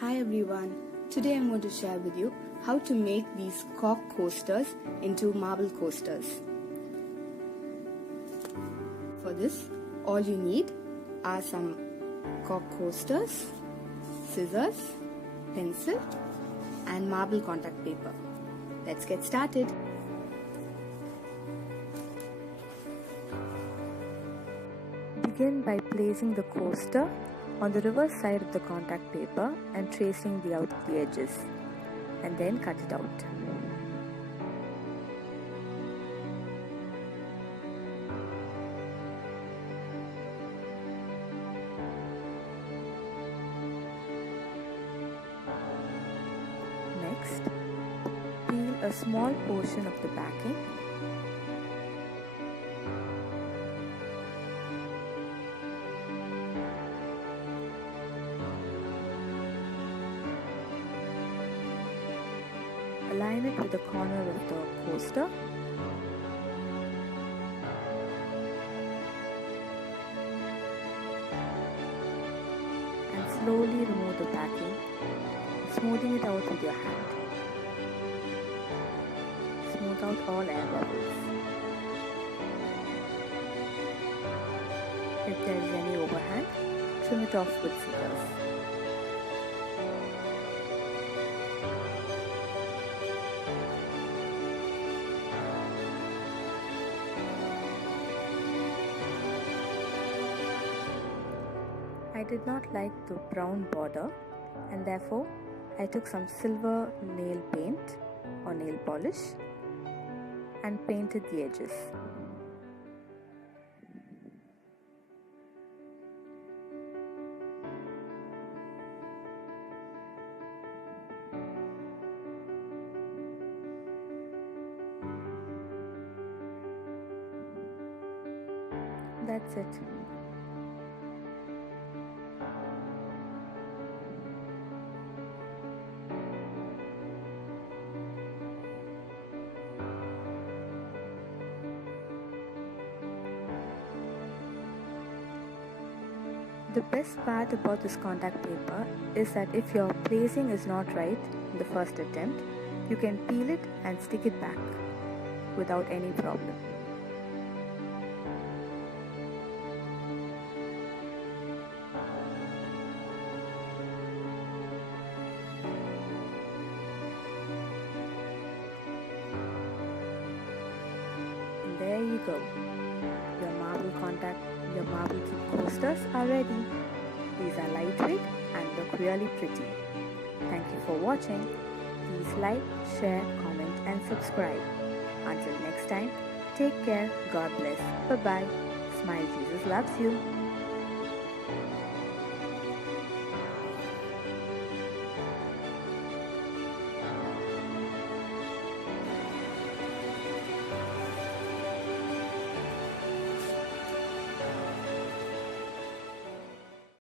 Hi everyone, today I'm going to share with you how to make these cork coasters into marble coasters. For this, all you need are some cork coasters, scissors, pencil and marble contact paper. Let's get started. Begin by placing the coaster on the reverse side of the contact paper and tracing the edges, and then cut it out. Next, peel a small portion of the backing . Align it with the corner of the coaster . And slowly remove the backing, smoothing it out with your hand. Smooth out all air bubbles. If there is any overhang, trim it off with scissors. I did not like the brown border, and therefore I took some silver nail paint or nail polish and painted the edges. That's it. The best part about this contact paper is that if your placing is not right in the first attempt, you can peel it and stick it back without any problem. And there you go. Your marble coasters are ready. These are lightweight and look really pretty. Thank you for watching. Please like, share, comment and subscribe. Until next time, take care. God bless. Bye-bye. Smile, Jesus loves you.